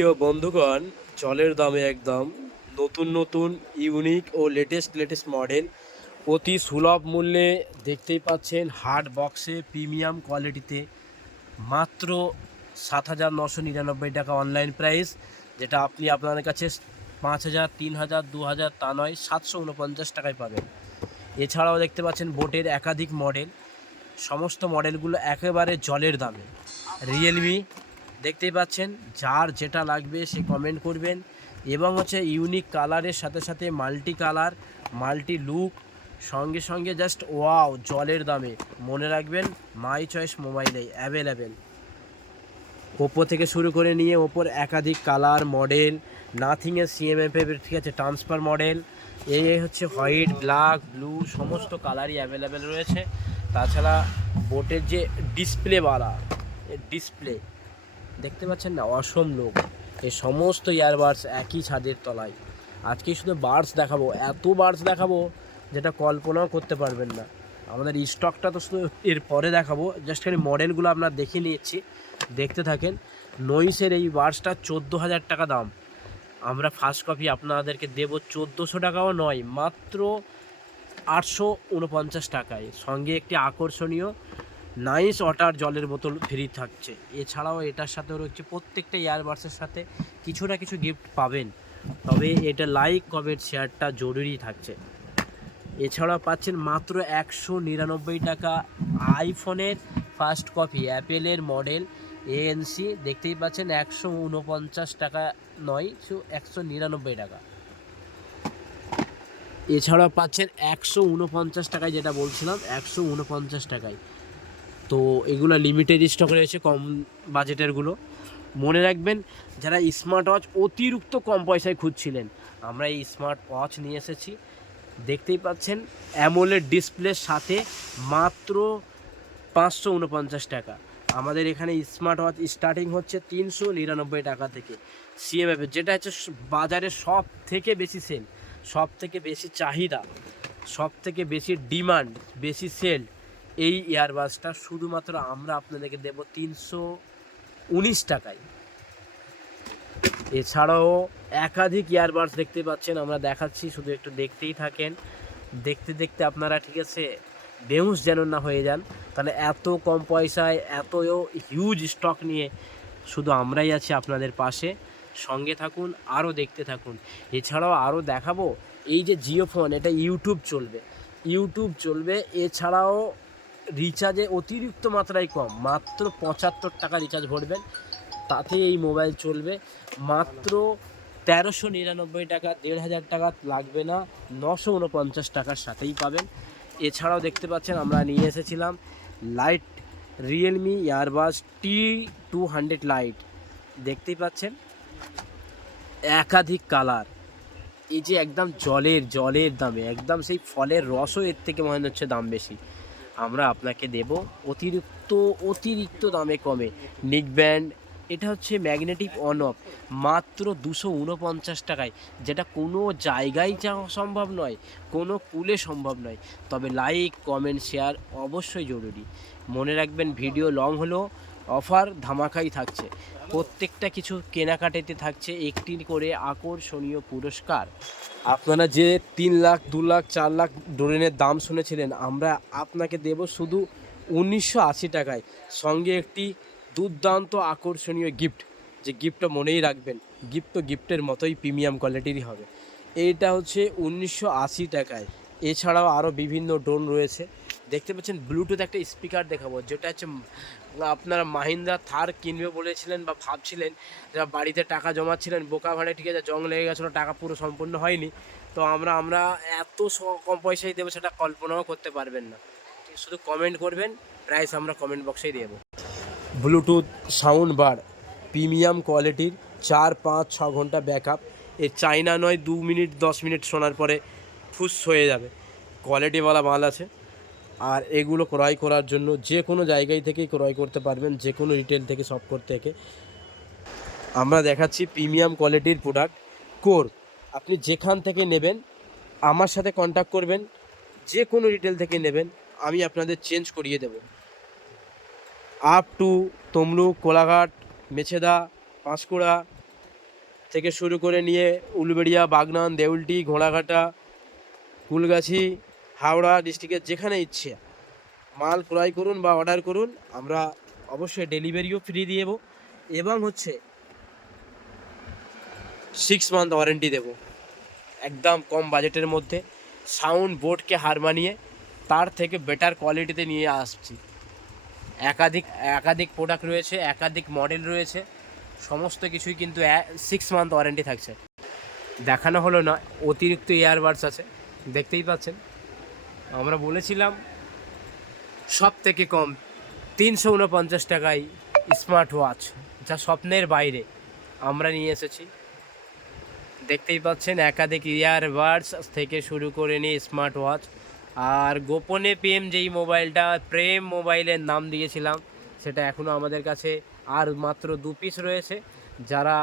প্রিয় বন্ধুগণ, জলের দামে একদম নতুন নতুন ইউনিক ও লেটেস্ট মডেল অতি সুলভ মূল্যে দেখতেই পাচ্ছেন। হার্ড বক্সে প্রিমিয়াম কোয়ালিটিতে মাত্র ৭,৯৯৯ টাকা অনলাইন প্রাইস, যেটা আপনি আপনাদের কাছে ৫,০০০, ৩,০০০, ২,০০০ তা নয়, ৭৪৯ টাকায় পাবেন। এছাড়াও দেখতে পাচ্ছেন বোটের একাধিক মডেল, সমস্ত মডেলগুলো একেবারে জলের দামে। রিয়েলমি দেখতেই পাচ্ছেন, যার যেটা লাগবে সে কমেন্ট করবেন। এবং হচ্ছে ইউনিক কালারের সাথে সাথে মাল্টি কালার, মাল্টি লুক, সঙ্গে সঙ্গে জাস্ট ওয়াও জলের দামে। মনে রাখবেন, মাই চয়েস মোবাইলে অ্যাভেলেবেল। ওপো থেকে শুরু করে নিয়ে ওপোর একাধিক কালার মডেল, নাথিংয়ের সিএমএফ, ঠিক আছে, ট্রান্সফার মডেল, এই হচ্ছে হোয়াইট, ব্ল্যাক, ব্লু, সমস্ত কালারই অ্যাভেলেবেল রয়েছে। তাছাড়া বোটের যে ডিসপ্লে দেখতে পাচ্ছেন না, অসম লোক। এই সমস্ত ইয়ারবাডস একই ছাদের তলায়। আজকে শুধু বাডস দেখাবো, এত বাডস দেখাবো যেটা কল্পনাও করতে পারবেন না। আমাদের স্টকটা তো শুধু এর পরে দেখাবো, জাস্ট খালি মডেলগুলো আপনারা দেখে নিচ্ছি, দেখতে থাকেন। নইসের এই বাডসটা ১৪,০০০ টাকা দাম। আমরা ফার্স্ট কপি আপনাদেরকে দেবো ১৪০০ টাকাও নয়, মাত্র ৮৪৯ টাকায়। সঙ্গে একটি আকর্ষণীয় নাইস ওয়াটার জলের বোতল ফ্রি থাকছে। এছাড়াও এটার সাথে রয়েছে প্রত্যেকটা ইয়ারবাডসের সাথে কিছু না কিছু গিফট পাবেন, তবে এটা লাইক কমেন্ট শেয়ারটা জরুরি থাকছে। এছাড়াও পাচ্ছেন মাত্র ১৯৯ টাকা আইফোনের ফার্স্ট কপি অ্যাপেলের মডেল ANC, দেখতেই পাচ্ছেন ১৪৯ টাকা নয়, ১৯৯ টাকা। এছাড়াও পাচ্ছেন ১৪৯ টাকায়, যেটা বলছিলাম ১৪৯ টাকায়। তো এগুলো লিমিটেড স্টক রয়েছে, কম বাজেটেরগুলো। মনে রাখবেন, যারা স্মার্ট ওয়াচ অতিরিক্ত কম পয়সায় খুঁজছিলেন, আমরা এই স্মার্ট ওয়াচ নিয়ে এসেছি। দেখতেই পাচ্ছেন অ্যামোলেড ডিসপ্লের সাথে মাত্র ৫৪৯ টাকা। আমাদের এখানে স্মার্ট ওয়াচ স্টার্টিং হচ্ছে ৩৯৯ টাকা থেকে। সিএমএফ, যেটা হচ্ছে বাজারে সব থেকে বেশি সেল, সব থেকে বেশি চাহিদা, সব থেকে বেশি ডিমান্ড, বেশি সেল, এই ইয়ারবাডসটা শুধুমাত্র আমরা আপনাদেরকে দেব ৩১৯ টাকায়। এছাড়াও একাধিক ইয়ারবাডস দেখতে পাচ্ছেন, আমরা দেখাচ্ছি, শুধু একটু দেখতেই থাকেন। দেখতে দেখতে আপনারা, ঠিক আছে, বেহুশ যেন না হয়ে যান। তাহলে এত কম পয়সায় এত হিউজ স্টক নিয়ে শুধু আমরাই আছি আপনাদের পাশে। সঙ্গে থাকুন, আরও দেখতে থাকুন। এছাড়াও আরও দেখাবো, এই যে জিও ফোন, এটা ইউটিউব চলবে। এছাড়াও রিচার্জে অতিরিক্ত মাত্রায় কম, মাত্র ৭৫ টাকা রিচার্জ ভরবেন, তাতে এই মোবাইল চলবে। মাত্র ১৩৯৯ টাকা, ১,৫০০ টাকা লাগবে না, ৯৪৯ টাকার সাথেই পাবেন। এছাড়াও দেখতে পাচ্ছেন, আমরা নিয়ে এসেছিলাম light, Realme earbuds T200 light. দেখতেই পাচ্ছেন একাধিক কালার। এই যে একদম জলের দামে, একদম সেই ফলের রসও এর থেকে মনে হচ্ছে দাম বেশি। আমরা আপনাকে দেব অতিরিক্ত দামে কমে। নিক ব্যান্ড, এটা হচ্ছে ম্যাগনেটিক অন অফ, মাত্র ২৪৯ টাকায়, যেটা কোনো জায়গায় যাওয়া সম্ভব নয়, কোনো কুলে সম্ভব নয়। তবে লাইক কমেন্ট শেয়ার অবশ্যই জরুরি। মনে রাখবেন, ভিডিও লং হলেও অফার ধামাকাই থাকছে। প্রত্যেকটা কিছু কেনাকাটাতে থাকছে একটি করে আকর্ষণীয় পুরস্কার। আপনারা যে ৩ লাখ, ২ লাখ, ৪ লাখ ড্রোনের দাম শুনেছিলেন, আমরা আপনাকে দেব শুধু ১৯৮০ টাকায়। সঙ্গে একটি দুর্দান্ত আকর্ষণীয় গিফট, যে গিফটটা মনেই রাখবেন, গিফট তো গিফটের মতোই প্রিমিয়াম কোয়ালিটিরই হবে। এইটা হচ্ছে ১৯৮০ টাকায়। এছাড়াও আরও বিভিন্ন ড্রোন রয়েছে। দেখতে পাচ্ছেন ব্লুটুথ একটা স্পিকার দেখাবো, যেটা হচ্ছে আপনারা মাহিন্দ্রা থার কিনবে বলেছিলেন বা ভাবছিলেন, যারা বাড়িতে টাকা জমাচ্ছিলেন বোকা ভাড়ে, ঠিক আছে, জং লেগে গেছিলো, টাকা পুরো সম্পূর্ণ হয়নি। তো আমরা এত কম পয়সায় দেবো, সেটা কল্পনাও করতে পারবেন না। শুধু কমেন্ট করবেন, প্রাইস আমরা কমেন্ট বক্সেই দেবো। ব্লুটুথ সাউন্ড বার, প্রিমিয়াম কোয়ালিটির, ৪, ৫, ৬ ঘন্টা ব্যাকআপ। এ চাইনা নয়, 2 মিনিট 10 মিনিট শোনার পরে ফুস হয়ে যাবে, কোয়ালিটিওয়ালা মাল আছে। আর এগুলো ক্রয় করার জন্য যে কোনো জায়গায় থেকেই ক্রয় করতে পারবেন, যে কোনো রিটেল থেকে, সব থেকে। আমরা দেখাচ্ছি প্রিমিয়াম কোয়ালিটির প্রোডাক্ট কোর। আপনি যেখান থেকে নেবেন আমার সাথে কন্ট্যাক্ট করবেন, যে কোনো রিটেল থেকে নেবেন, আমি আপনাদের চেঞ্জ করিয়ে দেব। আপ টু তমলুক, কোলাঘাট, মেছেদা, পাঁশকুড়া, থেকে শুরু করে নিয়ে উলবেড়িয়া, বাগনান, দেউলটি, ঘোড়াঘাটা, কুলগাছি, হাওড়া ডিস্ট্রিক্টের যেখানে ইচ্ছে মাল ক্রয় করুন বা অর্ডার করুন, আমরা অবশ্যই ডেলিভারিও ফ্রি দিয়ে দেবো এবং হচ্ছে 6 মান্থ ওয়ারেন্টি দেবো একদম কম বাজেটের মধ্যে। সাউন্ড বোর্ডকে হার মানিয়ে তার থেকে বেটার কোয়ালিটিতে নিয়ে আসছি। একাধিক একাধিক প্রোডাক্ট রয়েছে, একাধিক মডেল রয়েছে, সমস্ত কিছুই কিন্তু 6 মান্থ ওয়ারেন্টি থাকছে। দেখানো হলো না, অতিরিক্ত ইয়ারবাডস আছে, দেখতেই পাচ্ছেন। আমরা বলেছিলাম সব থেকে কম 349 টাকায় স্মার্ট ওয়াচ, যা স্বপ্নের বাইরে আমরা নিয়ে এসেছি। দেখতেই পাচ্ছেন একাধিক ইয়ারবাডস থেকে শুরু করে নিয়ে স্মার্ট ওয়াচ। আর গোপনে যেই মোবাইলটা প্রেম মোবাইলের নাম দিয়েছিলাম, সেটা এখনও আমাদের কাছে আর মাত্র 2 পিস রয়েছে। যারা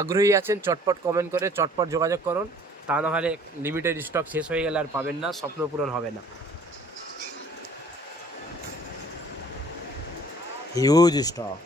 আগ্রহী আছেন চটপট কমেন্ট করে চটপট যোগাযোগ করুন, তা নাহলে লিমিটেড স্টক শেষ হয়ে গেলে আর পাবেন না, স্বপ্ন পূরণ হবে না। Huge stock.